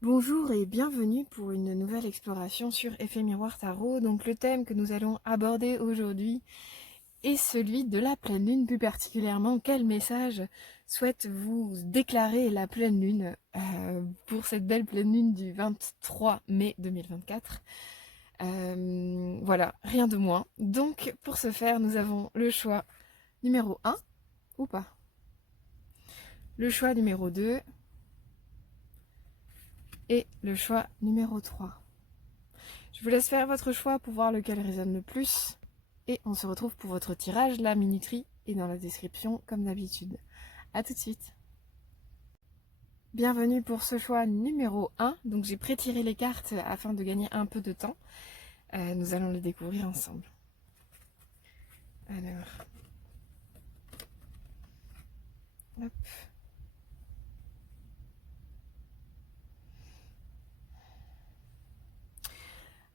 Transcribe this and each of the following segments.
Bonjour et bienvenue pour une nouvelle exploration sur Effet Miroir Tarot. Donc le thème que nous allons aborder aujourd'hui est celui de la pleine lune, plus particulièrement quel message souhaite vous déclarer la pleine lune pour cette belle pleine lune du 23 mai 2024. Voilà, rien de moins. Donc pour ce faire, nous avons le choix numéro 1 ou pas, le choix numéro 2 et le choix numéro 3. Je vous laisse faire votre choix pour voir lequel résonne le plus. Et on se retrouve pour votre tirage. La minuterie est dans la description comme d'habitude. A tout de suite. Bienvenue pour ce choix numéro 1. Donc j'ai pré-tiré les cartes afin de gagner un peu de temps. Nous allons les découvrir ensemble. Alors. Hop.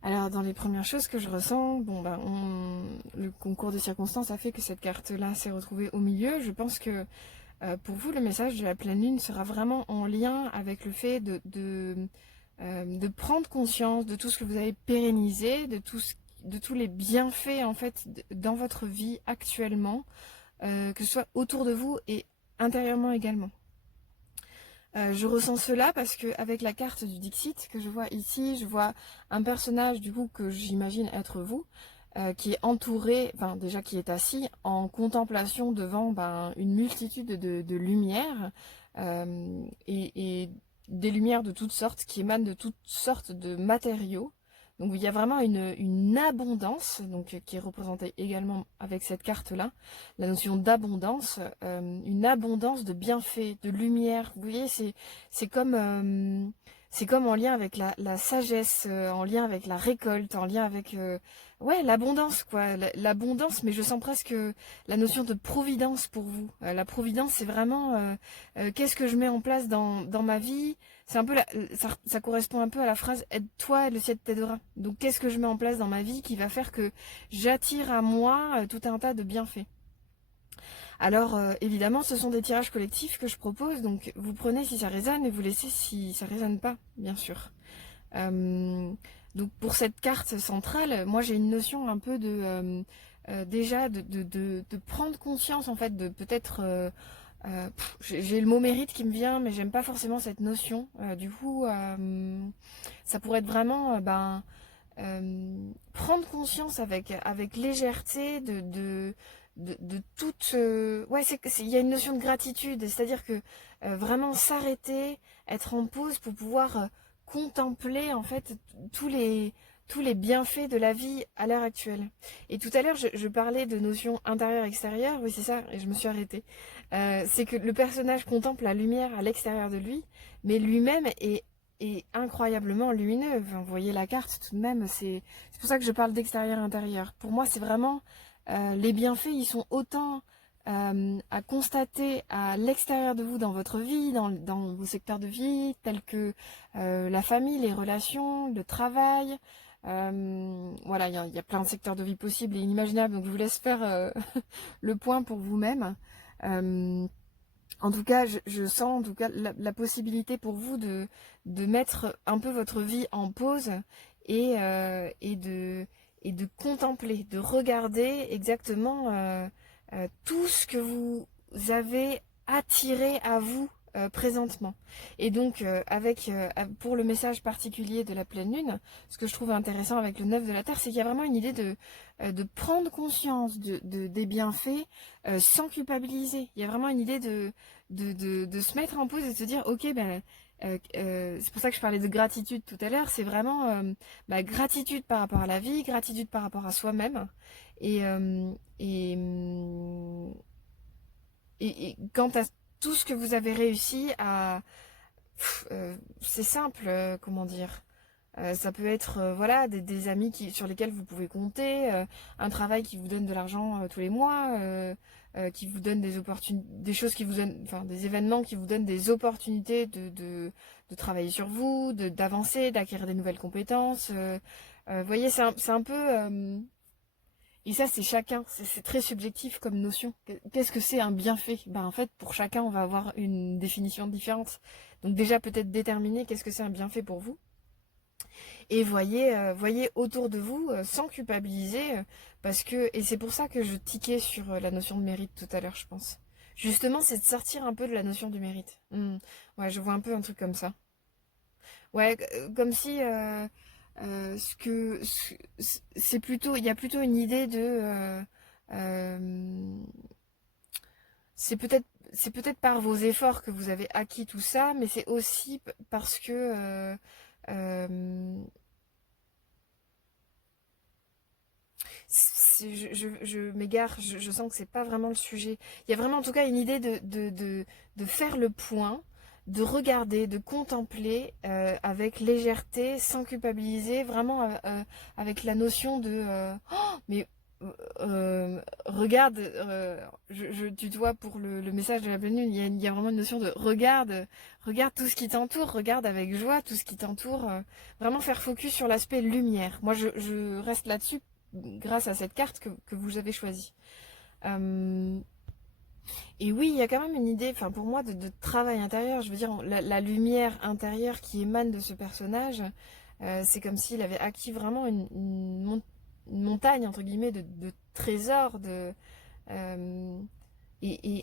Alors dans les premières choses que je ressens, le concours de circonstances a fait que cette carte-là s'est retrouvée au milieu. Je pense que pour vous, le message de la pleine lune sera vraiment en lien avec le fait de prendre conscience de tout ce que vous avez pérennisé, de tous les bienfaits en fait dans votre vie actuellement, que ce soit autour de vous et intérieurement également. Je ressens cela parce que avec la carte du Dixit que je vois ici, je vois un personnage du coup que j'imagine être vous, qui est entouré, enfin déjà qui est assis en contemplation devant une multitude de lumières et des lumières de toutes sortes qui émanent de toutes sortes de matériaux. Donc il y a vraiment une abondance, donc qui est représentée également avec cette carte-là, la notion d'abondance, une abondance de bienfaits, de lumière. Vous voyez, c'est comme en lien avec la sagesse, en lien avec la récolte, en lien avec ouais, l'abondance, quoi. L'abondance, mais je sens presque la notion de providence pour vous. La providence, c'est vraiment qu'est-ce que je mets en place dans ma vie. C'est un peu ça correspond un peu à la phrase aide-toi et le ciel t'aidera. Donc qu'est-ce que je mets en place dans ma vie qui va faire que j'attire à moi tout un tas de bienfaits. Alors évidemment, ce sont des tirages collectifs que je propose, donc vous prenez si ça résonne et vous laissez si ça résonne pas, bien sûr. Euh, donc pour cette carte centrale, moi j'ai une notion un peu déjà de prendre conscience en fait de peut-être j'ai le mot mérite qui me vient, mais j'aime pas forcément cette notion. Du coup, ça pourrait être vraiment prendre conscience avec légèreté de toute... ouais, il y a une notion de gratitude, c'est-à-dire que vraiment s'arrêter, être en pause pour pouvoir contempler en fait tous les bienfaits de la vie à l'heure actuelle. Et tout à l'heure, je parlais de notion intérieure-extérieure, oui c'est ça, et je me suis arrêtée. C'est que le personnage contemple la lumière à l'extérieur de lui, mais lui-même est incroyablement lumineux. Enfin, vous voyez la carte tout de même, c'est pour ça que je parle d'extérieur-intérieur. Pour moi, c'est vraiment les bienfaits, ils sont autant à constater à l'extérieur de vous dans votre vie, dans vos secteurs de vie, tels que la famille, les relations, le travail. Voilà, il y a plein de secteurs de vie possibles et inimaginables, donc je vous laisse faire le point pour vous-même. Euh, En tout cas, je sens en tout cas la possibilité pour vous de mettre un peu votre vie en pause et, euh, et, de, et de contempler, de regarder exactement tout ce que vous avez attiré à vous présentement. Et donc, pour le message particulier de la pleine lune, ce que je trouve intéressant avec le 9 de la Terre, c'est qu'il y a vraiment une idée de prendre conscience des bienfaits sans culpabiliser. Il y a vraiment une idée de se mettre en pause et de se dire, ok, c'est pour ça que je parlais de gratitude tout à l'heure, c'est vraiment gratitude par rapport à la vie, gratitude par rapport à soi-même. Et, euh, et, hum, et quant à tout ce que vous avez réussi à... c'est simple, comment dire. Ça peut être voilà des amis sur lesquels vous pouvez compter, un travail qui vous donne de l'argent tous les mois, qui vous donne des choses qui vous donnent, enfin des événements qui vous donnent des opportunités de travailler sur vous, d'avancer, d'acquérir des nouvelles compétences. Vous voyez, c'est un peu Et ça, c'est chacun, c'est très subjectif comme notion. Qu'est-ce que c'est un bienfait? Ben, en fait, pour chacun, on va avoir une définition différente. Donc déjà, peut-être déterminer qu'est-ce que c'est un bienfait pour vous. Et voyez autour de vous sans culpabiliser, parce que, et c'est pour ça que je tiquais sur la notion de mérite tout à l'heure, je pense. Justement, c'est de sortir un peu de la notion du mérite. Ouais, je vois un peu un truc comme ça. Ouais, comme si c'est plutôt, il y a plutôt une idée de, euh, c'est peut-être par vos efforts que vous avez acquis tout ça, mais c'est aussi parce que euh, je m'égare, je sens que c'est pas vraiment le sujet. Il y a vraiment en tout cas une idée de faire le point, de regarder, de contempler avec légèreté, sans culpabiliser, vraiment avec la notion de oh, mais regarde, je tutoie pour le message de la pleine lune, il y a vraiment une notion de regarde, regarde tout ce qui t'entoure, regarde avec joie tout ce qui t'entoure, vraiment faire focus sur l'aspect lumière. Moi je reste là-dessus grâce à cette carte que vous avez choisie. Euh, et oui, il y a quand même une idée, enfin pour moi, de travail intérieur. Je veux dire, la lumière intérieure qui émane de ce personnage, c'est comme s'il avait acquis vraiment une montagne, entre guillemets, de trésors, euh,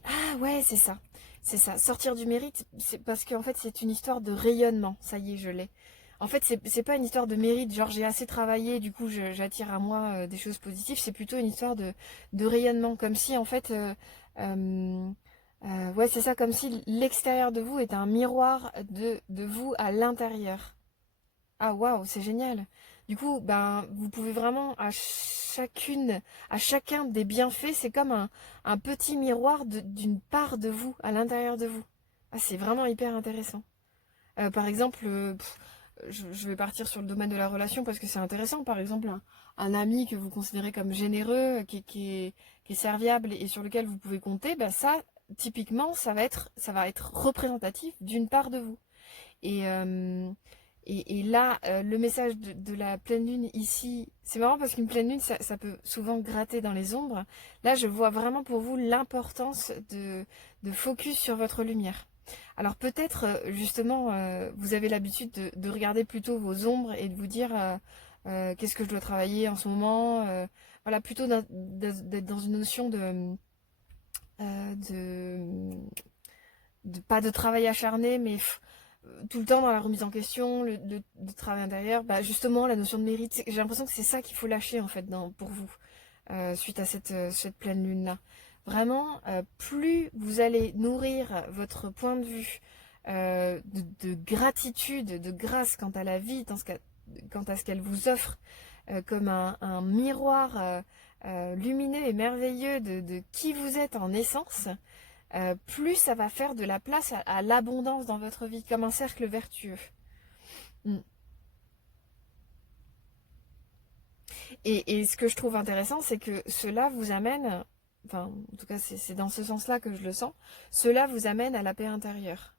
ah ouais, c'est ça. C'est ça. Sortir du mérite, c'est parce qu'en fait, c'est une histoire de rayonnement. Ça y est, je l'ai. En fait, c'est pas une histoire de mérite, genre j'ai assez travaillé, du coup j'attire à moi des choses positives. C'est plutôt une histoire de rayonnement, comme si en fait, euh, ouais, c'est ça, comme si l'extérieur de vous est un miroir de vous à l'intérieur. Ah waouh, c'est génial. Du coup, ben, vous pouvez vraiment à chacun des bienfaits, c'est comme un petit miroir d'une part de vous, à l'intérieur de vous. Ah, c'est vraiment hyper intéressant. Par exemple, je vais partir sur le domaine de la relation parce que c'est intéressant. Par exemple, un ami que vous considérez comme généreux, qui est serviable et sur lequel vous pouvez compter, ben ça, typiquement, ça va être représentatif d'une part de vous. Et, euh, et là, le message de la pleine lune ici, c'est marrant parce qu'une pleine lune, ça peut souvent gratter dans les ombres. Là, je vois vraiment pour vous l'importance de focus sur votre lumière. Alors peut-être, justement, vous avez l'habitude de regarder plutôt vos ombres et de vous dire qu'est-ce que je dois travailler en ce moment. Voilà, plutôt d'être dans une notion euh, de, pas de travail acharné, mais tout le temps dans la remise en question, le travail intérieur, bah justement la notion de mérite, j'ai l'impression que c'est ça qu'il faut lâcher en fait pour vous, suite à cette pleine lune là. Vraiment, plus vous allez nourrir votre point de vue de gratitude, de grâce quant à la vie, quant à ce qu'elle vous offre, comme un miroir lumineux et merveilleux de qui vous êtes en essence, plus ça va faire de la place à l'abondance dans votre vie, comme un cercle vertueux. Mm. Et ce que je trouve intéressant, c'est que cela vous amène, enfin, en tout cas, c'est dans ce sens-là que je le sens, cela vous amène à la paix intérieure.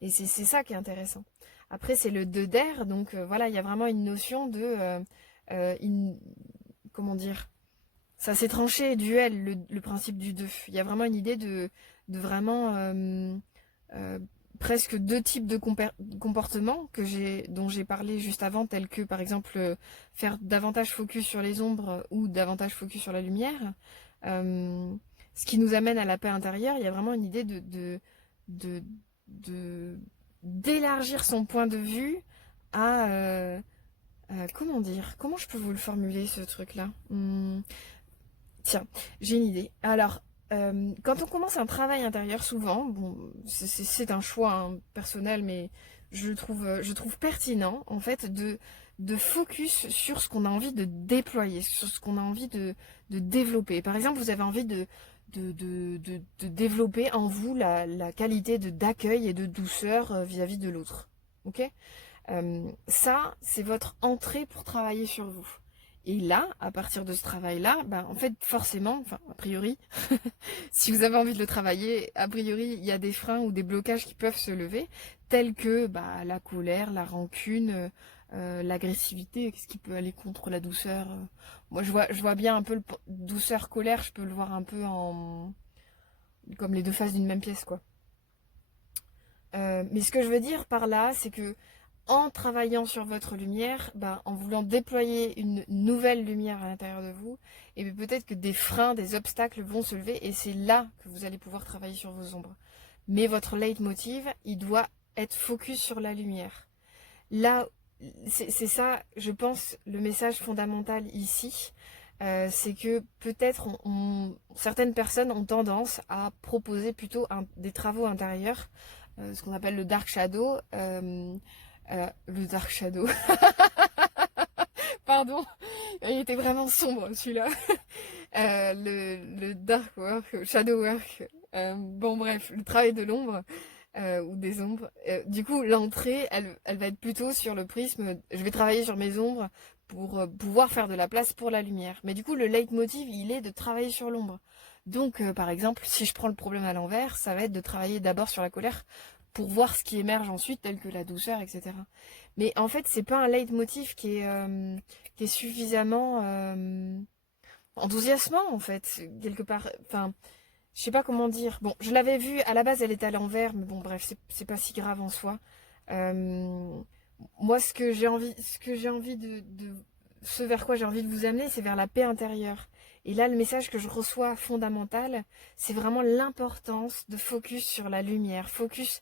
Et c'est ça qui est intéressant. Après, c'est le 2 d'air, donc voilà, il y a vraiment une notion de, une- comment dire, ça s'est tranché, duel, le principe du 2. Il y a vraiment une idée de vraiment euh, presque deux types de comportements dont j'ai parlé juste avant, tels que par exemple faire davantage focus sur les ombres ou davantage focus sur la lumière. Euh, Ce qui nous amène à la paix intérieure, il y a vraiment une idée de, de- d'élargir son point de vue à comment dire, comment je peux vous le formuler ce truc-là? Tiens, j'ai une idée. Alors, quand on commence un travail intérieur, souvent, bon, c'est un choix hein, personnel, mais je trouve pertinent, en fait, de focus sur ce qu'on a envie de déployer, sur ce qu'on a envie de développer. Par exemple, vous avez envie de développer en vous la qualité d'accueil et de douceur vis-à-vis de l'autre. Ok? Ça, c'est votre entrée pour travailler sur vous. Et là, à partir de ce travail-là, ben, en fait, forcément, enfin, a priori, si vous avez envie de le travailler, a priori, il y a des freins ou des blocages qui peuvent se lever, tels que bah, la colère, la rancune, l'agressivité, qu'est-ce qui peut aller contre la douceur. Moi, je vois bien un peu le douceur-colère, je peux le voir un peu en comme les deux faces d'une même pièce, quoi. Mais ce que je veux dire par là, c'est que en travaillant sur votre lumière, bah, en voulant déployer une nouvelle lumière à l'intérieur de vous, et peut-être que des freins, des obstacles vont se lever, et c'est là que vous allez pouvoir travailler sur vos ombres. Mais votre leitmotiv, il doit être focus sur la lumière. Là, c'est ça, je pense, le message fondamental ici. C'est que peut-être certaines personnes ont tendance à proposer plutôt des travaux intérieurs, ce qu'on appelle le dark shadow. Le dark shadow, pardon, il était vraiment sombre celui-là. Le dark work, shadow work, bon bref, le travail de l'ombre. Ou des ombres. Du coup, l'entrée, elle va être plutôt sur le prisme. Je vais travailler sur mes ombres pour pouvoir faire de la place pour la lumière. Mais du coup, le leitmotiv, il est de travailler sur l'ombre. Donc, par exemple, si je prends le problème à l'envers, ça va être de travailler d'abord sur la colère pour voir ce qui émerge ensuite, tel que la douceur, etc. Mais en fait, c'est pas un leitmotiv qui est suffisamment enthousiasmant, en fait, quelque part. Enfin, je sais pas comment dire. Bon, je l'avais vue, à la base elle était à l'envers, mais bon bref, c'est pas si grave en soi. Euh, Moi ce vers quoi j'ai envie de vous amener, c'est vers la paix intérieure. Et là, le message que je reçois fondamental, c'est vraiment l'importance de focus sur la lumière. Focus,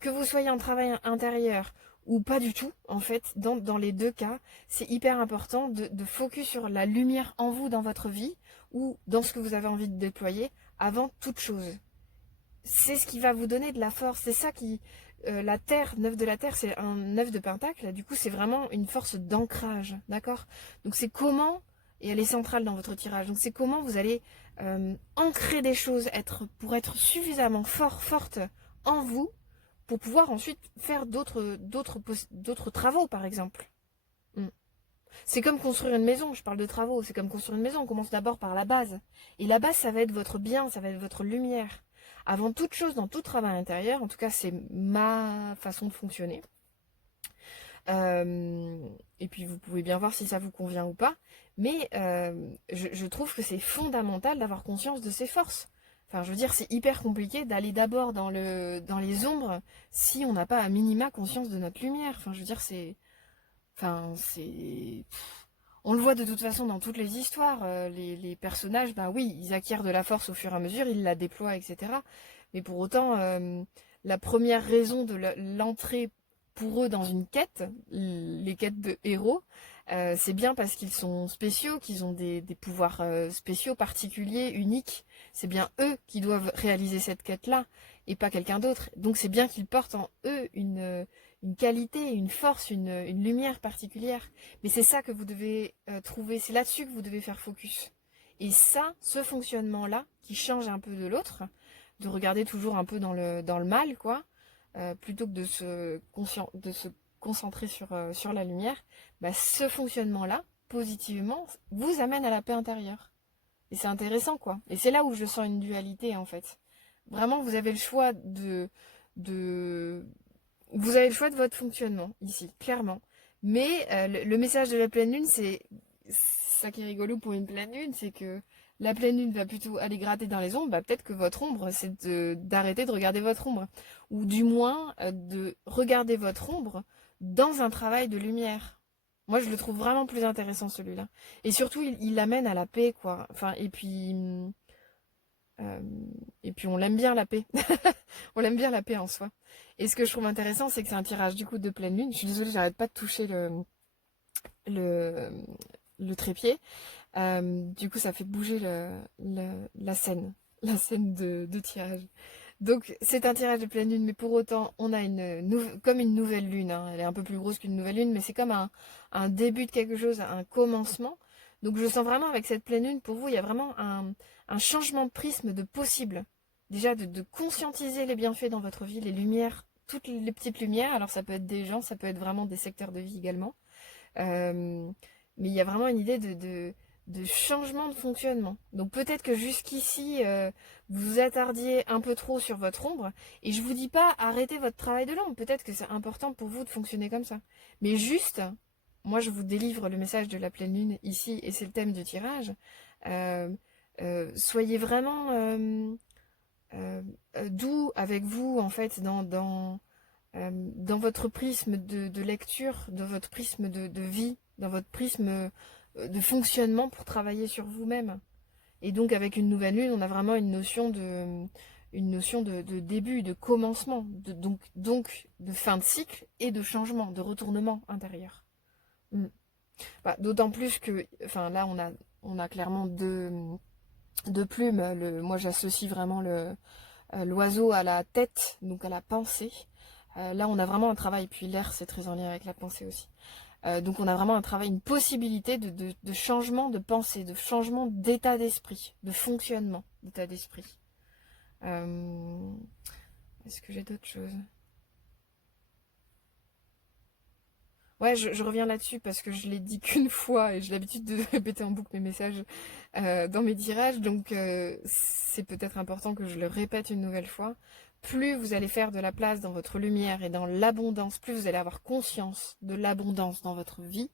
que vous soyez en travail intérieur ou pas du tout, en fait, dans les deux cas, c'est hyper important de focus sur la lumière en vous, dans votre vie, ou dans ce que vous avez envie de déployer, avant toute chose. C'est ce qui va vous donner de la force. C'est ça qui... la terre, neuf de la terre, c'est un neuf de pentacle. Du coup, c'est vraiment une force d'ancrage. D'accord? Donc, c'est comment, et elle est centrale dans votre tirage, donc c'est comment vous allez ancrer des choses pour être suffisamment forte en vous, pour pouvoir ensuite faire d'autres travaux, par exemple. Mm. C'est comme construire une maison, je parle de travaux, c'est comme construire une maison, on commence d'abord par la base. Et la base, ça va être votre bien, ça va être votre lumière. Avant toute chose, dans tout travail intérieur, en tout cas c'est ma façon de fonctionner. Euh, et puis vous pouvez bien voir si ça vous convient ou pas. Mais je trouve que c'est fondamental d'avoir conscience de ses forces. Enfin, je veux dire, c'est hyper compliqué d'aller d'abord dans les ombres si on n'a pas à minima conscience de notre lumière. Enfin, je veux dire, c'est... Enfin, c'est... On le voit de toute façon dans toutes les histoires. Les personnages, ben oui, ils acquièrent de la force au fur et à mesure, ils la déploient, etc. Mais pour autant, la première raison de l'entrée pour eux dans une quête, les quêtes de héros, c'est bien parce qu'ils sont spéciaux, qu'ils ont des pouvoirs spéciaux, particuliers, uniques. C'est bien eux qui doivent réaliser cette quête-là et pas quelqu'un d'autre. Donc c'est bien qu'ils portent en eux une qualité, une force, une lumière particulière. Mais c'est ça que vous devez trouver, c'est là-dessus que vous devez faire focus. Et ça, ce fonctionnement-là, qui change un peu de l'autre, de regarder toujours un peu dans le mal, quoi, plutôt que de se concentrer sur la lumière, bah, ce fonctionnement-là, positivement, vous amène à la paix intérieure. Et c'est intéressant, quoi. Et c'est là où je sens une dualité, en fait. Vraiment, vous avez le choix de... Vous avez le choix de votre fonctionnement, ici, clairement. Mais le message de la pleine lune, c'est ça qui est rigolo pour une pleine lune, c'est que la pleine lune va plutôt aller gratter dans les ombres. Bah, peut-être que votre ombre, c'est d'arrêter de regarder votre ombre. Ou du moins, de regarder votre ombre dans un travail de lumière. Moi, je le trouve vraiment plus intéressant, celui-là. Et surtout, il amène à la paix, quoi. Enfin, euh, et puis on l'aime bien, la paix. On l'aime bien, la paix en soi. Et ce que je trouve intéressant, c'est que c'est un tirage du coup de pleine lune. Je suis désolée, j'arrête pas de toucher le, le trépied. Du coup, ça fait bouger la scène. La scène de tirage. Donc, c'est un tirage de pleine lune, mais pour autant, on a comme une nouvelle lune. Hein. Elle est un peu plus grosse qu'une nouvelle lune, mais c'est comme un début de quelque chose, un commencement. Donc, je sens vraiment avec cette pleine lune, pour vous, il y a vraiment un changement de prisme de possible. Déjà, de conscientiser les bienfaits dans votre vie, les lumières, toutes les petites lumières. Alors, ça peut être des gens, ça peut être vraiment des secteurs de vie également. Euh, mais il y a vraiment une idée de changement de fonctionnement. Donc peut-être que jusqu'ici, vous vous attardiez un peu trop sur votre ombre, et je vous dis pas arrêtez votre travail de l'ombre, peut-être que c'est important pour vous de fonctionner comme ça. Mais juste, moi je vous délivre le message de la pleine lune ici, et c'est le thème du tirage, euh, soyez vraiment doux avec vous, en fait, dans votre prisme de lecture, dans votre prisme de vie, dans votre prisme de fonctionnement pour travailler sur vous-même. Et donc avec une nouvelle lune, on a vraiment une notion de début, de commencement, donc de fin de cycle et de changement, de retournement intérieur. Mm. Bah, d'autant plus que, enfin là on a clairement deux plumes. Moi j'associe vraiment l'oiseau à la tête, donc à la pensée. Là, on a vraiment un travail, puis l'air, c'est très en lien avec la pensée aussi. Donc, on a vraiment un travail, une possibilité de changement de pensée, de changement d'état d'esprit, de fonctionnement d'état d'esprit. Est-ce que j'ai d'autres choses? Ouais, je reviens là-dessus parce que je l'ai dit qu'une fois et j'ai l'habitude de répéter en boucle mes messages dans mes tirages, donc c'est peut-être important que je le répète une nouvelle fois. Plus vous allez faire de la place dans votre lumière et dans l'abondance, plus vous allez avoir conscience de l'abondance dans votre vie,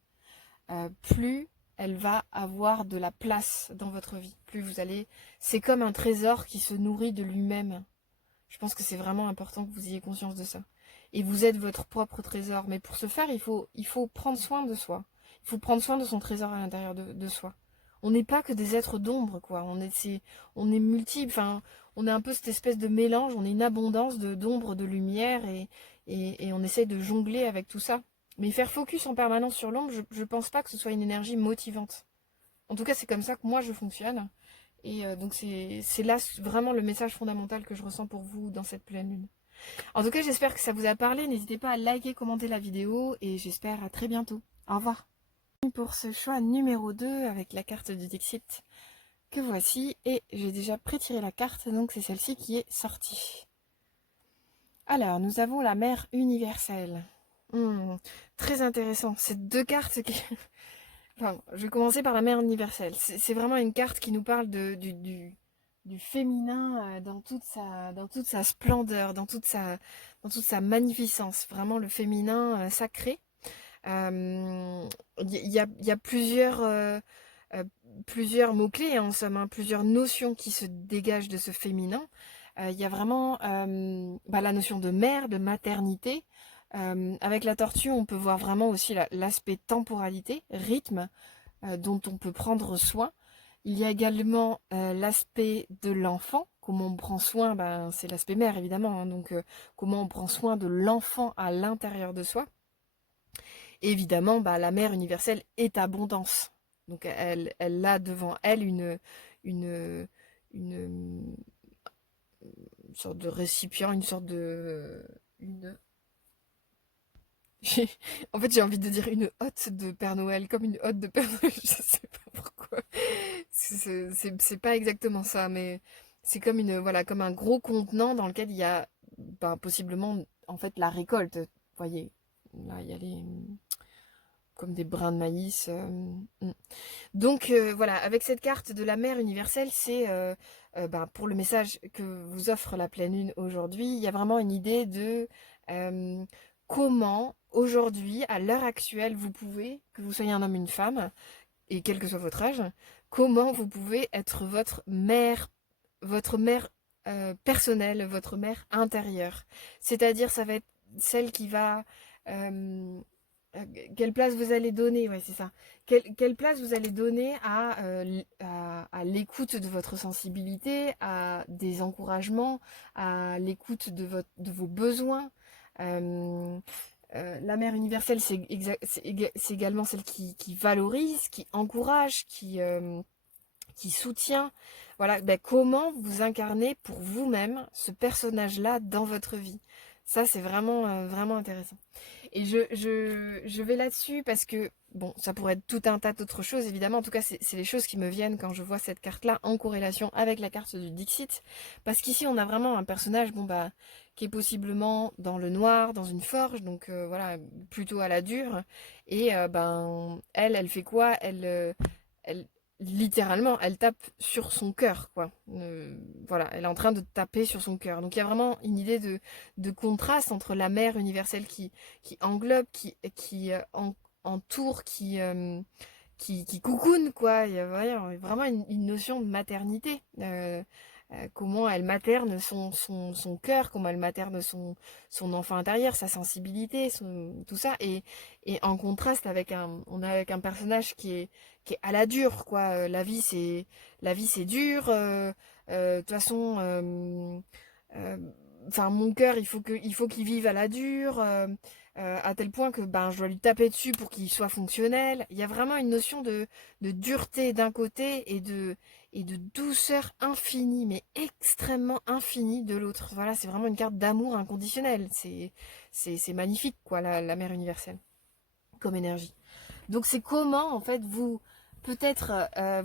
plus elle va avoir de la place dans votre vie. Plus vous allez, c'est comme un trésor qui se nourrit de lui-même. Je pense que c'est vraiment important que vous ayez conscience de ça. Et vous êtes votre propre trésor. Mais pour ce faire, il faut prendre soin de soi. Il faut prendre soin de son trésor à l'intérieur de soi. On n'est pas que des êtres d'ombre, quoi. On est multiples. Enfin, on est un peu cette espèce de mélange. On est une abondance d'ombre, de lumière. Et on essaie de jongler avec tout ça. Mais faire focus en permanence sur l'ombre, je ne pense pas que ce soit une énergie motivante. En tout cas, c'est comme ça que moi, je fonctionne. Et donc c'est là vraiment le message fondamental que je ressens pour vous dans cette pleine lune. En tout cas, j'espère que ça vous a parlé. N'hésitez pas à liker, commenter la vidéo et j'espère à très bientôt. Au revoir. Pour ce choix numéro 2 avec la carte du Dixit que voici. Et j'ai déjà pré-tiré la carte, donc c'est celle-ci qui est sortie. Alors, nous avons la mère universelle. Très intéressant. Ces deux cartes qui... Enfin, je vais commencer par la mère universelle. C'est vraiment une carte qui nous parle du féminin dans toute sa splendeur, dans toute sa magnificence. Vraiment le féminin sacré. Il y a plusieurs mots-clés, en somme, hein, plusieurs notions qui se dégagent de ce féminin. Il y a vraiment la notion de mère, de maternité. Avec la tortue, on peut voir vraiment aussi l'aspect temporalité, rythme, dont on peut prendre soin. Il y a également l'aspect de l'enfant. Comment on prend soin, c'est l'aspect mère évidemment, hein, donc comment on prend soin de l'enfant à l'intérieur de soi. Et évidemment, la mère universelle est abondance. Donc elle a devant elle une sorte de récipient, une sorte de... En fait, j'ai envie de dire une hotte de Père Noël, comme une hotte de Père Noël, je sais pas pourquoi. C'est pas exactement ça, mais c'est comme voilà, comme un gros contenant dans lequel il y a possiblement en fait la récolte. Vous voyez, là il y a comme des brins de maïs. Donc voilà, avec cette carte de la mère universelle, c'est pour le message que vous offre la pleine lune aujourd'hui, il y a vraiment une idée de comment aujourd'hui, à l'heure actuelle, vous pouvez, que vous soyez un homme, une femme, et quel que soit votre âge, comment vous pouvez être votre mère personnelle, votre mère intérieure. C'est-à-dire, ça va être celle qui va... quelle place vous allez donner, ouais, c'est ça. Quelle place vous allez donner à l'écoute de votre sensibilité, à des encouragements, à l'écoute de vos besoins. La mère universelle, c'est également celle qui valorise, qui encourage, qui soutient. Voilà, comment vous incarnez pour vous-même ce personnage-là dans votre vie. Ça, c'est vraiment, vraiment intéressant. Et je vais là-dessus parce que, bon, ça pourrait être tout un tas d'autres choses, évidemment. En tout cas, c'est les choses qui me viennent quand je vois cette carte-là en corrélation avec la carte du Dixit. Parce qu'ici, on a vraiment un personnage, qui est possiblement dans le noir, dans une forge, donc voilà, plutôt à la dure. Et ben, elle fait quoi? Elle, littéralement, elle tape sur son cœur, quoi. Voilà, elle est en train de taper sur son cœur. Donc il y a vraiment une idée de contraste entre la mère universelle qui englobe, qui entoure, qui coucoune, quoi. Il y a vraiment une notion de maternité. Comment elle materne son cœur, comment elle materne son enfant intérieur, sa sensibilité, tout ça. Et en contraste on est avec un personnage qui est à la dure, quoi. La vie c'est dur. De toute façon, euh, enfin mon cœur, il faut qu'il vive à la dure. À tel point que ben, je dois lui taper dessus pour qu'il soit fonctionnel. Il y a vraiment une notion de dureté d'un côté et de douceur infinie, mais extrêmement infinie de l'autre. Voilà, c'est vraiment une carte d'amour inconditionnel. C'est magnifique, quoi, la mère universelle, comme énergie. Donc c'est comment, en fait, peut-être,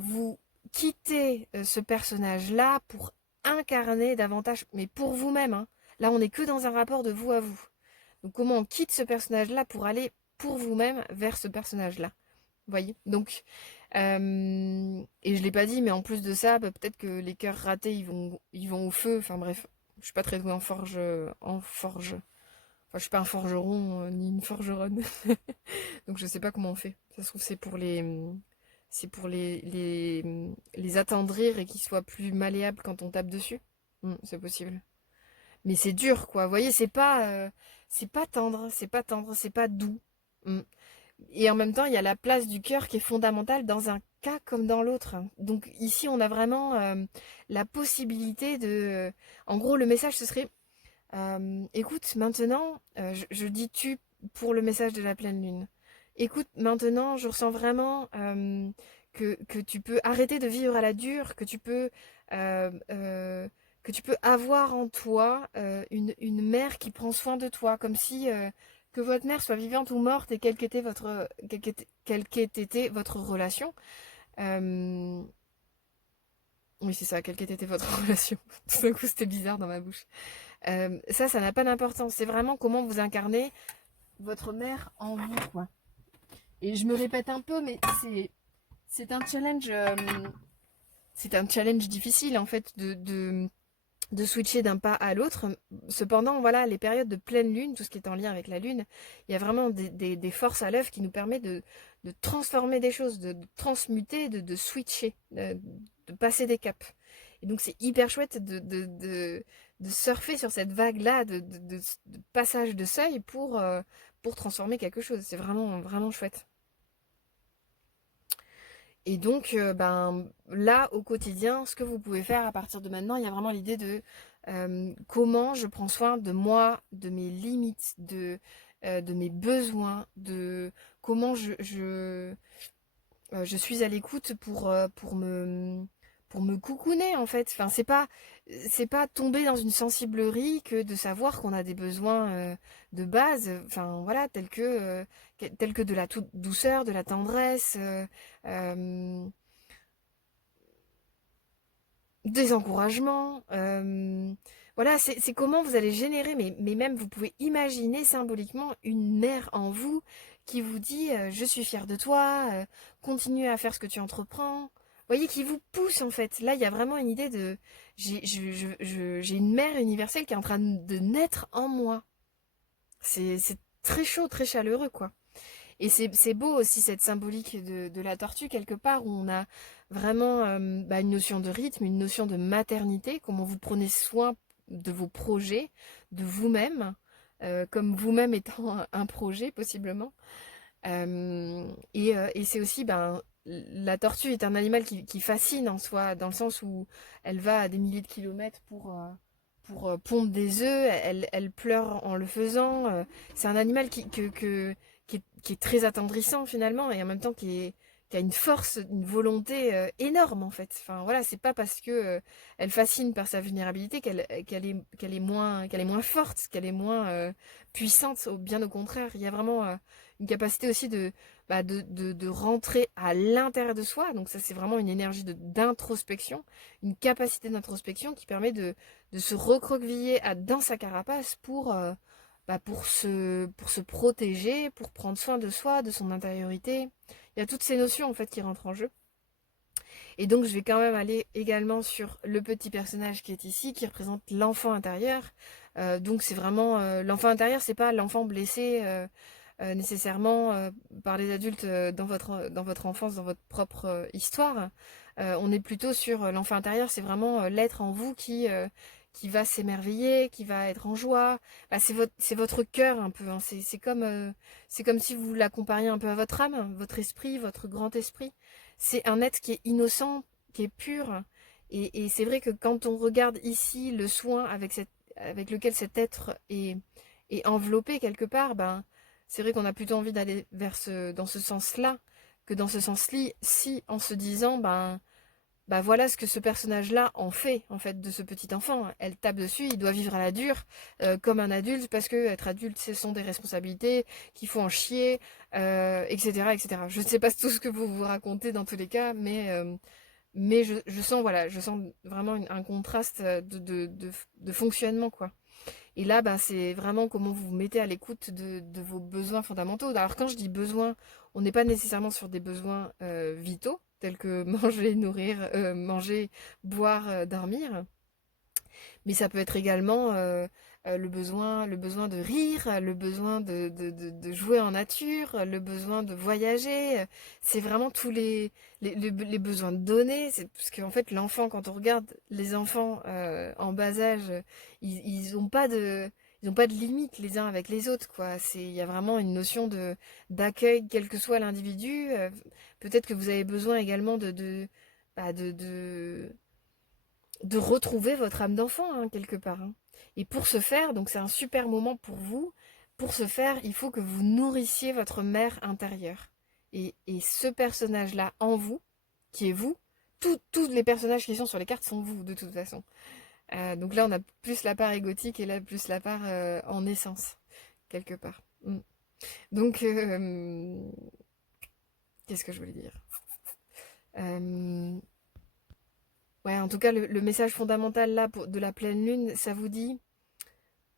vous quittez ce personnage-là pour incarner davantage, mais pour vous-même, hein. Là, on n'est que dans un rapport de vous à vous. Donc comment on quitte ce personnage-là pour aller pour vous-même vers ce personnage-là. Vous voyez? Donc, et je l'ai pas dit, mais en plus de ça, bah, peut-être que les cœurs ratés, ils vont au feu. Enfin bref, je suis pas très douée en forge. Enfin, je suis pas un forgeron ni une forgeronne. Donc je sais pas comment on fait. Ça se trouve c'est pour les attendrir et qu'ils soient plus malléables quand on tape dessus. C'est possible. Mais c'est dur, quoi. Vous voyez, c'est pas tendre, c'est pas doux. Mm. Et en même temps, il y a la place du cœur qui est fondamentale dans un cas comme dans l'autre. Donc ici, on a vraiment la possibilité de... En gros, le message, ce serait, écoute, maintenant, je dis tu pour le message de la pleine lune. Écoute, maintenant, je ressens vraiment que tu peux arrêter de vivre à la dure, euh, euh, que tu peux avoir en toi une mère qui prend soin de toi, comme si que votre mère soit vivante ou morte et quelle qu'ait été votre relation. euh, oui, c'est ça, quelle qu'ait été votre relation. Tout d'un coup, c'était bizarre dans ma bouche. Ça n'a pas d'importance. C'est vraiment comment vous incarnez votre mère en vous, quoi. Et je me répète un peu, mais c'est un challenge, c'est un challenge difficile en fait de switcher d'un pas à l'autre. Cependant, voilà, les périodes de pleine lune, tout ce qui est en lien avec la lune, il y a vraiment des forces à l'œuvre qui nous permettent de transformer des choses, de transmuter, de switcher, de passer des caps. Et donc c'est hyper chouette de surfer sur cette vague-là de passage de seuil pour transformer quelque chose. C'est vraiment, vraiment chouette. Et donc, ben, là, au quotidien, ce que vous pouvez faire à partir de maintenant, il y a vraiment l'idée de comment je prends soin de moi, de mes limites, de mes besoins, de comment je suis à l'écoute pour me coucouner en fait. Enfin, c'est pas tomber dans une sensiblerie que de savoir qu'on a des besoins de base, enfin voilà, tels que de la douceur, de la tendresse, euh, des encouragements. Voilà, c'est comment vous allez générer, mais même vous pouvez imaginer symboliquement une mère en vous qui vous dit je suis fière de toi, continue à faire ce que tu entreprends. Vous voyez, qui vous pousse en fait. Là, il y a vraiment une idée de j'ai une mère universelle qui est en train de naître en moi. C'est très chaud, très chaleureux, quoi. Et c'est beau aussi cette symbolique de la tortue, quelque part, où on a vraiment bah, une notion de rythme, une notion de maternité, comment vous prenez soin de vos projets, de vous-même, comme vous-même étant un projet, possiblement. Et c'est aussi, ben, la tortue est un animal qui fascine en soi, dans le sens où elle va à des milliers de kilomètres pour pondre des œufs, elle pleure en le faisant. C'est un animal qui est très attendrissant finalement, et en même temps qui a une force, une volonté énorme en fait. Enfin voilà, c'est pas parce que elle fascine par sa vulnérabilité qu'elle est moins forte, qu'elle est moins puissante. Bien au contraire, il y a vraiment une capacité aussi de rentrer à l'intérieur de soi. Donc ça, c'est vraiment une énergie d'introspection, une capacité d'introspection qui permet de se recroqueviller dans sa carapace pour se protéger, pour prendre soin de soi, de son intériorité. Il y a toutes ces notions en fait qui rentrent en jeu. Et donc je vais quand même aller également sur le petit personnage qui est ici, qui représente l'enfant intérieur. Donc c'est vraiment l'enfant intérieur, c'est pas l'enfant blessé nécessairement par les adultes dans votre enfance, dans votre propre histoire. On est plutôt sur l'enfant intérieur, c'est vraiment l'être en vous qui va s'émerveiller, qui va être en joie. Bah, c'est votre cœur un peu, hein. C'est comme si vous la compariez un peu à votre âme, votre esprit, votre grand esprit. C'est un être qui est innocent, qui est pur. Et c'est vrai que quand on regarde ici le soin avec lequel cet être est enveloppé quelque part, ben, c'est vrai qu'on a plutôt envie d'aller dans ce sens-là que dans ce sens-ci, si en se disant, ben voilà ce que ce personnage-là en fait, de ce petit enfant. Elle tape dessus, il doit vivre à la dure, comme un adulte, parce que être adulte, ce sont des responsabilités, qu'il faut en chier, etc., etc. Je ne sais pas tout ce que vous vous racontez dans tous les cas, mais je sens, voilà, je sens vraiment un contraste de fonctionnement, quoi. Et là, ben, c'est vraiment comment vous vous mettez à l'écoute de vos besoins fondamentaux. Alors quand je dis besoins, on n'est pas nécessairement sur des besoins vitaux, tels que manger, nourrir, manger, boire, dormir. Mais ça peut être également le besoin de rire, le besoin de jouer en nature, le besoin de voyager. C'est vraiment tous les besoins de donner. Parce qu'en fait, l'enfant, quand on regarde les enfants en bas âge, ils ont pas de... Ils n'ont pas de limite les uns avec les autres, quoi. Il y a vraiment une notion d'accueil, quel que soit l'individu. Peut-être que vous avez besoin également bah, de retrouver votre âme d'enfant, hein, quelque part, hein. Et pour ce faire, donc c'est un super moment pour vous, pour ce faire, il faut que vous nourrissiez votre mère intérieure. Et ce personnage-là en vous, qui est vous, tous les personnages qui sont sur les cartes sont vous, de toute façon. Donc là, on a plus la part égotique et là, plus la part en essence, quelque part. Donc, qu'est-ce que je voulais dire Ouais, en tout cas, le message fondamental là de la pleine lune, ça vous dit,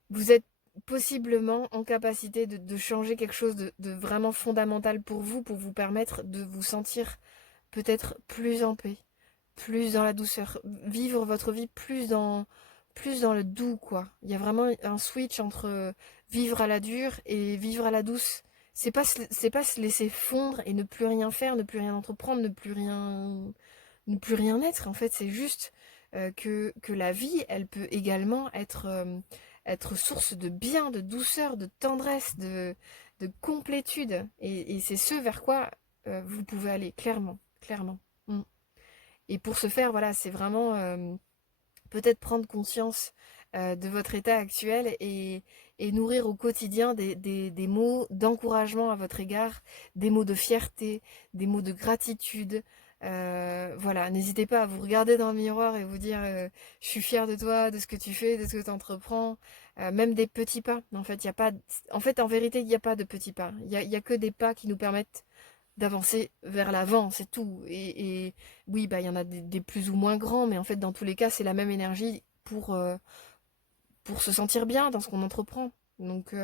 vous êtes possiblement en capacité de changer quelque chose de vraiment fondamental pour vous permettre de vous sentir peut-être plus en paix, plus dans la douceur, vivre votre vie plus dans le doux, quoi. Il y a vraiment un switch entre vivre à la dure et vivre à la douce. C'est pas se laisser fondre et ne plus rien faire, ne plus rien entreprendre, ne plus rien être. En fait, c'est juste que la vie, elle peut également être source de bien, de douceur, de tendresse, de complétude. Et c'est ce vers quoi vous pouvez aller, clairement, clairement. Mm. Et pour ce faire, voilà, c'est vraiment peut-être prendre conscience de votre état actuel et nourrir au quotidien des mots d'encouragement à votre égard, des mots de fierté, des mots de gratitude. Voilà, n'hésitez pas à vous regarder dans le miroir et vous dire je suis fière de toi, de ce que tu fais, de ce que tu entreprends, même des petits pas. En fait, en vérité, il n'y a pas de petits pas. Il y a que des pas qui nous permettent d'avancer vers l'avant, c'est tout. Et oui, bah il y en a des plus ou moins grands, mais en fait, dans tous les cas, c'est la même énergie pour se sentir bien dans ce qu'on entreprend. Donc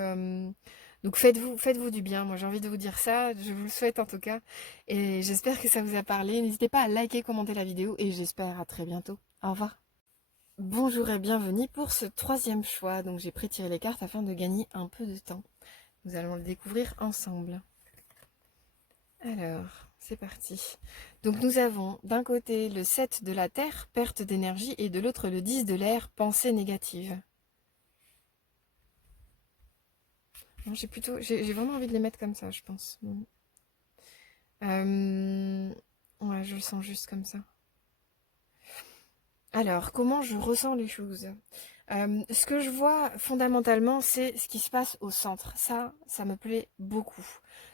faites-vous du bien. Moi, j'ai envie de vous dire ça. Je vous le souhaite en tout cas. Et j'espère que ça vous a parlé. N'hésitez pas à liker, commenter la vidéo. Et j'espère à très bientôt. Au revoir. Bonjour et bienvenue pour ce troisième choix. Donc j'ai pré-tiré les cartes afin de gagner un peu de temps. Nous allons le découvrir ensemble. Alors, c'est parti. Donc nous avons d'un côté le 7 de la Terre, perte d'énergie, et de l'autre le 10 de l'air, pensée négative. J'ai vraiment envie de les mettre comme ça, je pense. Ouais, je le sens juste comme ça. Alors, comment je ressens les choses? Ce que je vois fondamentalement, c'est ce qui se passe au centre. Ça me plaît beaucoup.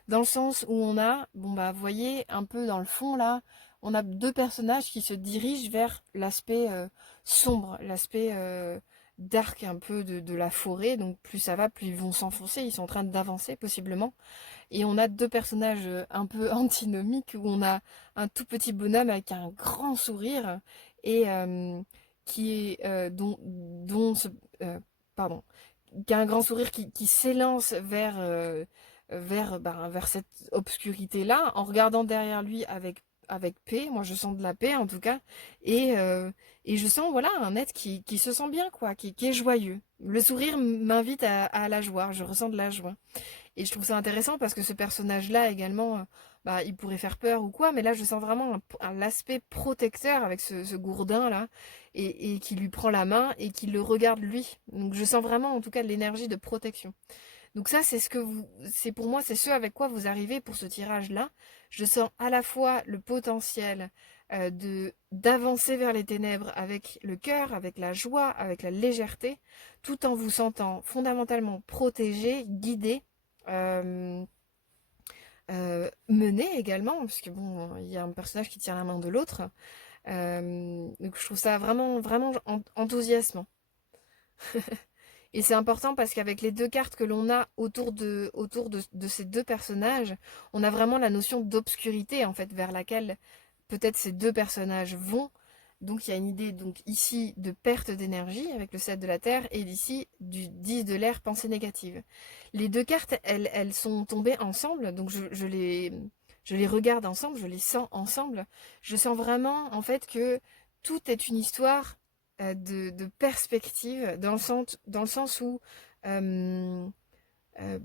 Dans le sens où on a, bon bah, vous voyez, un peu dans le fond là, on a deux personnages qui se dirigent vers l'aspect sombre, l'aspect dark un peu de la forêt. Donc plus ça va, plus ils vont s'enfoncer. Ils sont en train d'avancer possiblement. Et on a deux personnages un peu antinomiques où on a un tout petit bonhomme avec un grand sourire et qui est dont pardon, qui a un grand sourire qui s'élance vers cette obscurité-là en regardant derrière lui avec paix. Moi je sens de la paix en tout cas et, euh, et je sens voilà un être qui se sent bien quoi, qui est joyeux. Le sourire m'invite à la joie, je ressens de la joie. Et je trouve ça intéressant parce que ce personnage-là également, bah, il pourrait faire peur ou quoi, mais là je sens vraiment l'aspect protecteur avec ce gourdin-là, et qui lui prend la main et qui le regarde lui. Donc je sens vraiment en tout cas de l'énergie de protection. Donc ça c'est pour moi, c'est ce avec quoi vous arrivez pour ce tirage-là. Je sens à la fois le potentiel d'avancer vers les ténèbres avec le cœur, avec la joie, avec la légèreté, tout en vous sentant fondamentalement protégé, guidé, euh, mené également, parce que bon, il y a un personnage qui tient la main de l'autre. Donc je trouve ça vraiment, vraiment enthousiasmant. Et c'est important parce qu'avec les deux cartes que l'on a autour de ces deux personnages, on a vraiment la notion d'obscurité en fait vers laquelle peut-être ces deux personnages vont. Donc il y a une idée donc ici de perte d'énergie avec le 7 de la Terre et d'ici du 10 de l'air, pensée négative. Les deux cartes, elles sont tombées ensemble, donc je les regarde ensemble, je les sens ensemble. Je sens vraiment en fait que tout est une histoire de perspective dans le sens où euh, euh,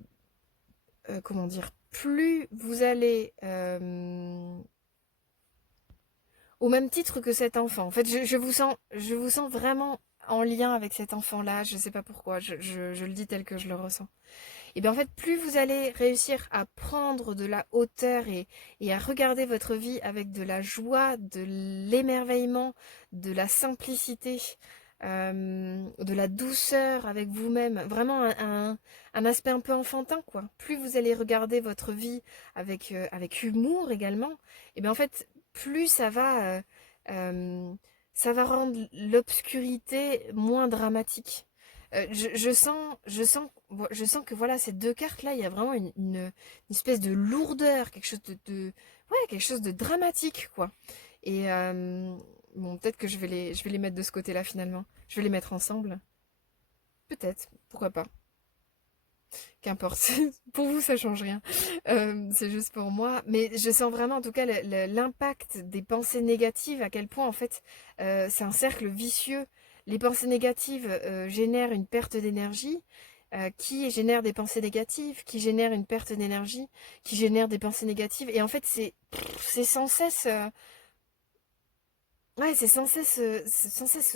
comment dire, plus vous allez au même titre que cet enfant. En fait, je vous sens vraiment en lien avec cet enfant-là. Je ne sais pas pourquoi, je le dis tel que je le ressens. Et bien en fait, plus vous allez réussir à prendre de la hauteur et à regarder votre vie avec de la joie, de l'émerveillement, de la simplicité, de la douceur avec vous-même, vraiment un aspect un peu enfantin, quoi. Plus vous allez regarder votre vie avec humour également, et bien en fait, plus euh, ça va rendre l'obscurité moins dramatique. Je sens que voilà, ces deux cartes-là, il y a vraiment une espèce de lourdeur, quelque chose ouais, quelque chose de dramatique, quoi. Et bon, peut-être que je vais les mettre de ce côté-là finalement. Je vais les mettre ensemble. Peut-être, pourquoi pas. Qu'importe. Pour vous, ça change rien. C'est juste pour moi. Mais je sens vraiment, en tout cas, l'impact des pensées négatives, à quel point, en fait, c'est un cercle vicieux. Les pensées négatives génèrent une perte d'énergie, qui génère des pensées négatives, qui génère une perte d'énergie, qui génère des pensées négatives. Et en fait, c'est sans cesse. Ouais, c'est sans cesse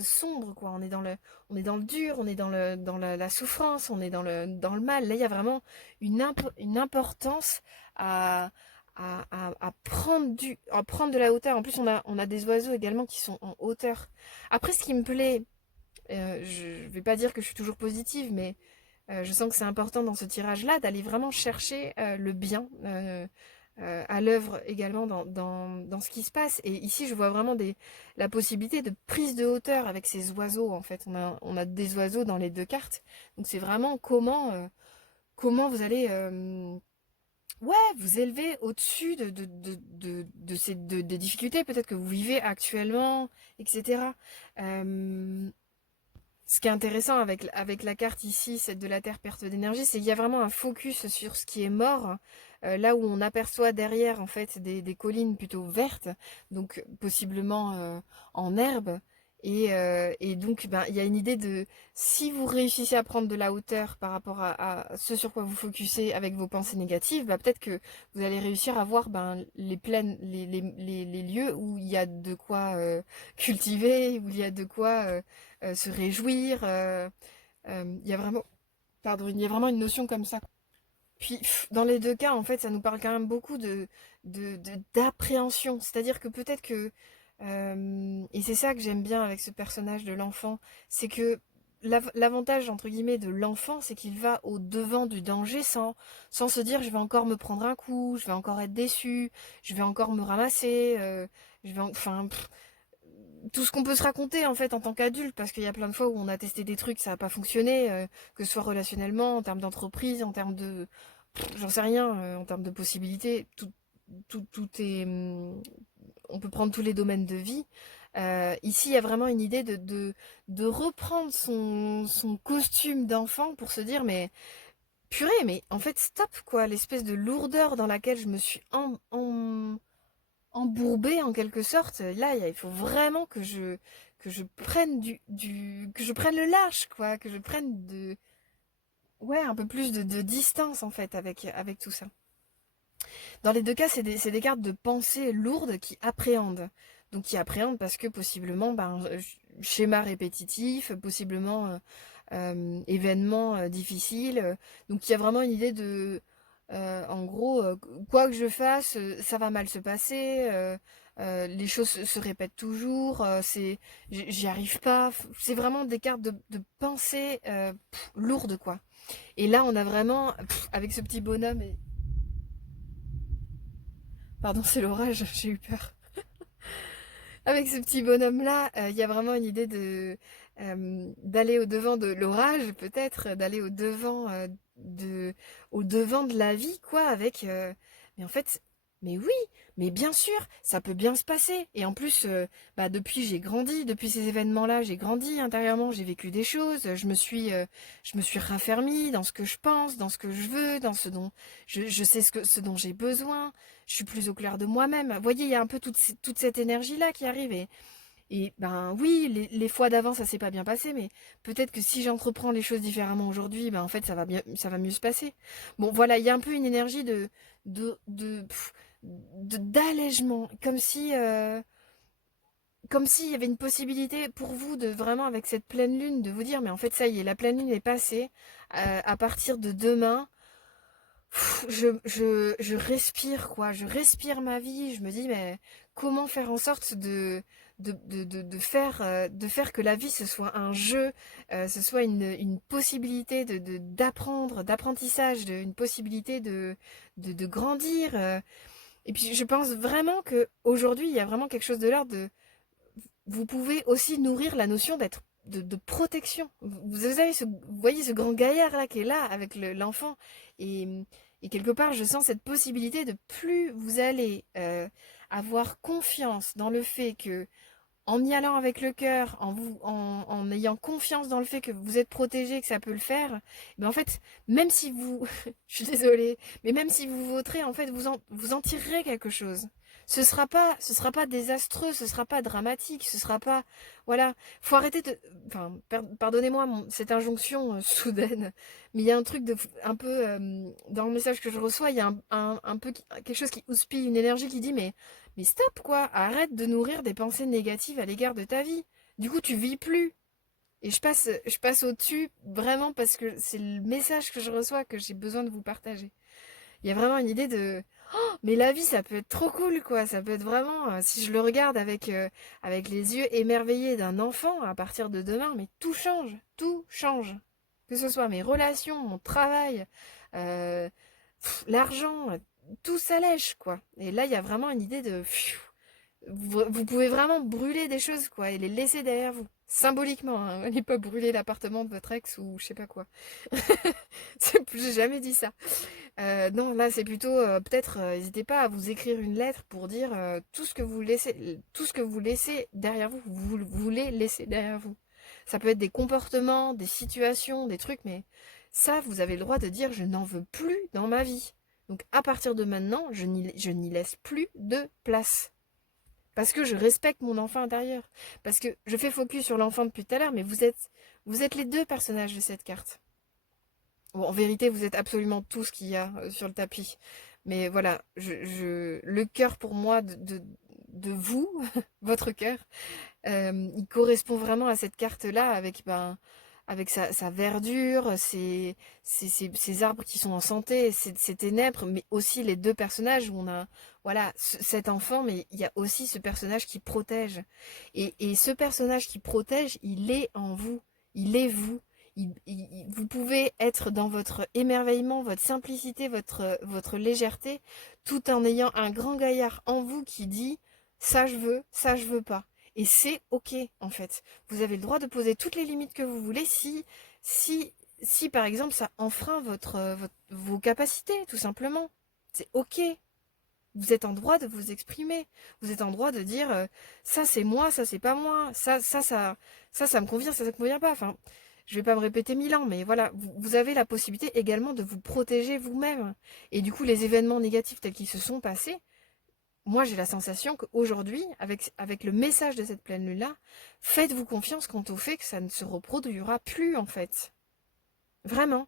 sombre, quoi. On est dans le dur, on est dans la souffrance, on est dans le mal. Là, il y a vraiment une importance à, à prendre de la hauteur. En plus, on a des oiseaux également qui sont en hauteur. Après, ce qui me plaît, je vais pas dire que je suis toujours positive, mais je sens que c'est important dans ce tirage-là d'aller vraiment chercher le bien. À l'œuvre également dans ce qui se passe. Et ici, je vois vraiment la possibilité de prise de hauteur avec ces oiseaux, en fait. On a des oiseaux dans les deux cartes. Donc c'est vraiment comment vous allez ouais, vous élever au-dessus des difficultés peut-être que vous vivez actuellement, etc. Euh, Ce qui est intéressant avec la carte ici, celle de la Terre perte d'énergie, c'est qu'il y a vraiment un focus sur ce qui est mort, là où on aperçoit derrière en fait des collines plutôt vertes, donc possiblement en herbe. Et donc ben, il y a une idée de si vous réussissez à prendre de la hauteur par rapport à ce sur quoi vous focussez avec vos pensées négatives, bah, peut-être que vous allez réussir à voir ben, les plaines, les lieux où il y a de quoi cultiver, où il y a de quoi se réjouir. Il y a vraiment, pardon, il y a vraiment une notion comme ça. Puis, dans les deux cas, en fait, ça nous parle quand même beaucoup d'appréhension. C'est-à-dire que peut-être que, et c'est ça que j'aime bien avec ce personnage de l'enfant, c'est que l'avantage, entre guillemets, de l'enfant, c'est qu'il va au devant du danger sans se dire je vais encore me prendre un coup, je vais encore être déçu, je vais encore me ramasser, enfin, tout ce qu'on peut se raconter en fait en tant qu'adulte, parce qu'il y a plein de fois où on a testé des trucs, ça n'a pas fonctionné, que ce soit relationnellement, en termes d'entreprise, en termes de, j'en sais rien, en termes de possibilités, tout est, on peut prendre tous les domaines de vie. Ici, il y a vraiment une idée de reprendre son costume d'enfant pour se dire, mais purée, mais en fait, stop, quoi, l'espèce de lourdeur dans laquelle je me suis embourbée en quelque sorte. Là, il faut vraiment que je prenne que je prenne le large, quoi, que je prenne ouais, un peu plus de distance, en fait, avec tout ça. Dans les deux cas, c'est des cartes de pensée lourdes qui appréhendent. Donc qui appréhendent parce que possiblement, schéma répétitif, possiblement événement difficile. Donc il y a vraiment une idée de, en gros, quoi que je fasse, ça va mal se passer. Les choses se répètent toujours. J'y arrive pas. C'est vraiment des cartes de pensée lourdes, quoi. Et là, on a vraiment, avec ce petit bonhomme. Pardon, c'est l'orage, j'ai eu peur. Avec ce petit bonhomme-là, il y a vraiment une idée d'aller au-devant de l'orage, peut-être, d'aller au devant de la vie, quoi, avec... mais en fait, mais oui, mais bien sûr, ça peut bien se passer. Et en plus, depuis j'ai grandi, depuis ces événements-là, j'ai grandi intérieurement, j'ai vécu des choses, je me suis raffermie dans ce que je pense, dans ce que je veux, dans ce dont je sais ce dont j'ai besoin. Je suis plus au clair de moi-même. Vous voyez, il y a un peu toute cette énergie-là qui arrive. Et ben oui, les fois d'avant, ça s'est pas bien passé, mais peut-être que si j'entreprends les choses différemment aujourd'hui, ben en fait, ça va mieux se passer. Bon, voilà, il y a un peu une énergie de, de, pff, d'allègement, comme s'il y avait une possibilité pour vous de vraiment, avec cette pleine lune, de vous dire, mais en fait, ça y est, la pleine lune est passée. À partir de demain, je respire, quoi. Je respire ma vie. Je me dis, mais comment faire en sorte de faire que la vie, ce soit un jeu, ce soit une possibilité d'apprendre, d'apprentissage, une possibilité de grandir. Et puis, je pense vraiment que aujourd'hui il y a vraiment quelque chose de l'ordre de... Vous pouvez aussi nourrir la notion de protection. Vous voyez ce grand gaillard là qui est là avec l'enfant. Et, et quelque part, je sens cette possibilité de plus vous allez avoir confiance dans le fait que, en y allant avec le cœur, en ayant confiance dans le fait que vous êtes protégé, que ça peut le faire, mais en fait, même si vous, je suis désolée, mais même si vous voterez, en fait, vous en tirerez quelque chose. Ce sera pas désastreux, ce sera pas dramatique, ce sera pas, voilà, faut arrêter de, enfin, pardonnez-moi cette injonction soudaine, mais il y a un truc un peu, dans le message que je reçois, il y a un peu quelque chose qui houspille, une énergie qui dit, mais stop quoi, arrête de nourrir des pensées négatives à l'égard de ta vie. Du coup, tu vis plus. Et je passe au-dessus vraiment parce que c'est le message que je reçois que j'ai besoin de vous partager. Il y a vraiment une idée de oh, mais la vie ça peut être trop cool quoi, ça peut être vraiment si je le regarde avec les yeux émerveillés d'un enfant à partir de demain, mais tout change, tout change. Que ce soit mes relations, mon travail, euh, l'argent, tout s'allège quoi. Et là, il y a vraiment une idée de vous pouvez vraiment brûler des choses, quoi, et les laisser derrière vous. Symboliquement, hein. N'allez pas brûler l'appartement de votre ex ou je sais pas quoi. J'ai jamais dit ça. Non, là, c'est plutôt, peut-être, n'hésitez pas à vous écrire une lettre pour dire tout ce que vous laissez derrière vous, vous voulez laisser derrière vous. Ça peut être des comportements, des situations, des trucs, mais ça, vous avez le droit de dire je n'en veux plus dans ma vie. Donc, à partir de maintenant, je n'y laisse plus de place. Parce que je respecte mon enfant intérieur. Parce que je fais focus sur l'enfant depuis tout à l'heure, mais vous êtes les deux personnages de cette carte. Bon, en vérité, vous êtes absolument tout ce qu'il y a sur le tapis. Mais voilà, le cœur pour moi de vous, votre cœur, il correspond vraiment à cette carte-là avec sa verdure, ses arbres qui sont en santé, ses ténèbres, mais aussi les deux personnages où on a, voilà, cet enfant, mais il y a aussi ce personnage qui protège. Et ce personnage qui protège, il est en vous. Il est vous. Vous pouvez être dans votre émerveillement, votre simplicité, votre légèreté, tout en ayant un grand gaillard en vous qui dit ça je veux pas. Et c'est ok en fait. Vous avez le droit de poser toutes les limites que vous voulez si, si par exemple ça enfreint vos capacités, tout simplement. C'est ok. Vous êtes en droit de vous exprimer. Vous êtes en droit de dire ça c'est moi, ça c'est pas moi, ça me convient, ça me convient pas. Enfin, je vais pas me répéter 1000 ans, mais voilà, vous avez la possibilité également de vous protéger vous-même. Et du coup, les événements négatifs tels qu'ils se sont passés, moi j'ai la sensation qu'aujourd'hui, avec le message de cette pleine lune-là, faites-vous confiance quant au fait que ça ne se reproduira plus en fait. Vraiment.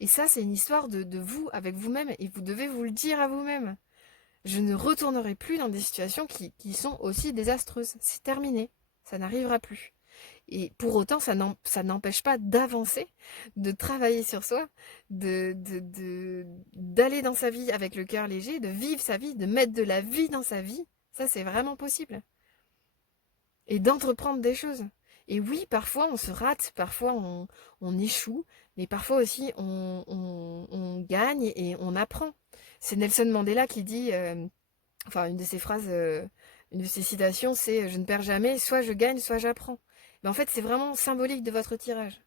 Et ça, c'est une histoire de vous, avec vous-même, et vous devez vous le dire à vous-même. Je ne retournerai plus dans des situations qui sont aussi désastreuses. C'est terminé. Ça n'arrivera plus. Et pour autant, ça n'empêche pas d'avancer, de travailler sur soi, d'aller dans sa vie avec le cœur léger, de vivre sa vie, de mettre de la vie dans sa vie. Ça, c'est vraiment possible. Et d'entreprendre des choses. Et oui, parfois on se rate, parfois on échoue, mais parfois aussi on gagne et on apprend. C'est Nelson Mandela qui dit, enfin une de ses phrases, une de ses citations, c'est je ne perds jamais, soit je gagne, soit j'apprends. Mais en fait, c'est vraiment symbolique de votre tirage.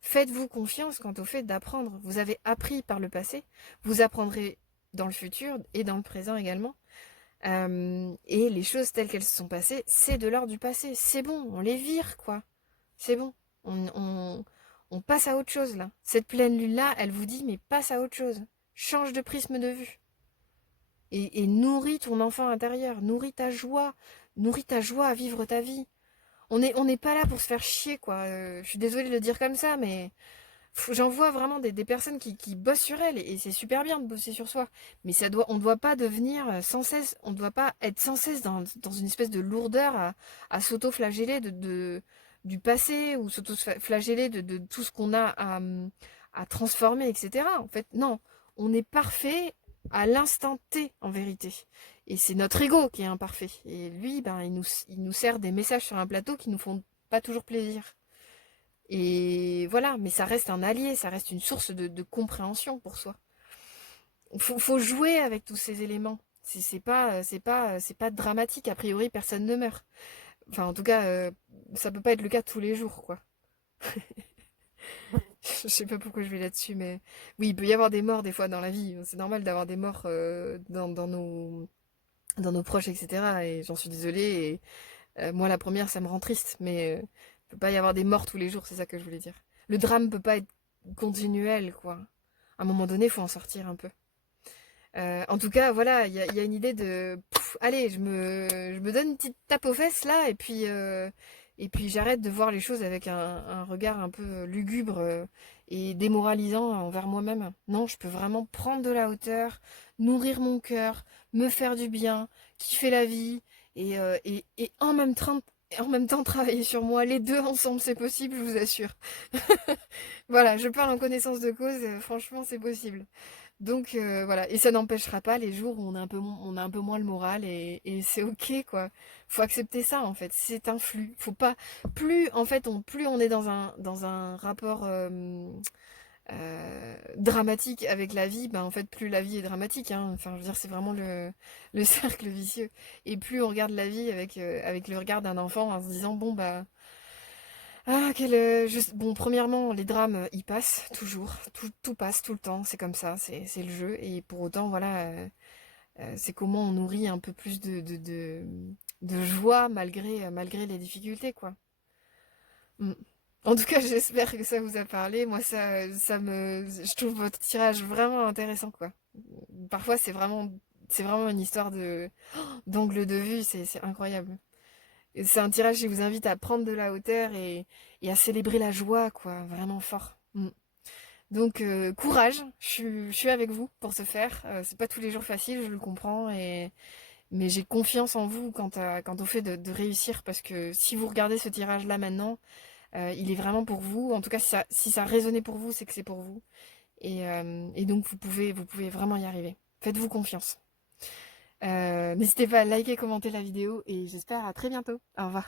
Faites-vous confiance quant au fait d'apprendre. Vous avez appris par le passé, vous apprendrez dans le futur et dans le présent également. Et les choses telles qu'elles se sont passées, c'est de l'ordre du passé. C'est bon, on les vire, quoi. C'est bon. On passe à autre chose, là. Cette pleine lune-là, elle vous dit, mais passe à autre chose. Change de prisme de vue. Et nourris ton enfant intérieur, nourris ta joie à vivre ta vie. On n'est pas là pour se faire chier, quoi. Je suis désolée de le dire comme ça, mais j'en vois vraiment des personnes qui bossent sur elles, et c'est super bien de bosser sur soi. Mais on ne doit pas devenir sans cesse, on ne doit pas être sans cesse dans une espèce de lourdeur à s'auto-flageller du passé, ou s'auto-flageller de tout ce qu'on a à transformer, etc. En fait, non. On est parfait à l'instant T, en vérité. Et c'est notre ego qui est imparfait. Et lui, ben, il nous sert des messages sur un plateau qui nous font pas toujours plaisir. Et voilà, mais ça reste un allié, ça reste une source de compréhension pour soi. Faut jouer avec tous ces éléments. C'est pas dramatique, a priori personne ne meurt. Enfin, en tout cas, ça peut pas être le cas tous les jours, quoi. Je sais pas pourquoi je vais là-dessus, mais oui, il peut y avoir des morts des fois dans la vie. C'est normal d'avoir des morts dans nos proches, etc. Et j'en suis désolée. Et moi, la première, ça me rend triste, mais il peut pas y avoir des morts tous les jours, c'est ça que je voulais dire. Le drame peut pas être continuel, quoi. À un moment donné, il faut en sortir un peu. En tout cas, voilà, il y a une idée de... allez, je me donne une petite tape aux fesses, là, et puis j'arrête de voir les choses avec un regard un peu lugubre et démoralisant envers moi-même. Non, je peux vraiment prendre de la hauteur, nourrir mon cœur, me faire du bien, kiffer la vie, et en même temps travailler sur moi. Les deux ensemble, c'est possible, je vous assure. Voilà, je parle en connaissance de cause, franchement, c'est possible. Donc voilà, et ça n'empêchera pas les jours où on a un peu moins le moral, et c'est ok, quoi. Faut accepter ça en fait, c'est un flux. Faut pas plus en fait plus on est dans un rapport dramatique avec la vie, ben en fait plus la vie est dramatique, hein. Enfin je veux dire, c'est vraiment le cercle vicieux. Et plus on regarde la vie avec le regard d'un enfant en se disant bon bah bon, premièrement, les drames, ils passent toujours. Tout passe tout le temps. C'est comme ça. C'est le jeu. Et pour autant, voilà, c'est comment on nourrit un peu plus de joie malgré les difficultés, quoi. Mm. En tout cas, j'espère que ça vous a parlé. Moi, je trouve votre tirage vraiment intéressant, quoi. Parfois, c'est vraiment une histoire d'angle de vue. C'est incroyable. C'est un tirage qui vous invite à prendre de la hauteur et à célébrer la joie, quoi, vraiment fort. Mm. Donc, courage, je suis avec vous pour ce faire. C'est pas tous les jours facile, je le comprends, mais j'ai confiance en vous quant au fait de réussir, parce que si vous regardez ce tirage-là maintenant, il est vraiment pour vous. En tout cas, si ça résonnait pour vous, c'est que c'est pour vous. Et donc, vous pouvez vraiment y arriver. Faites-vous confiance. N'hésitez pas à liker, commenter la vidéo, et j'espère à très bientôt. Au revoir.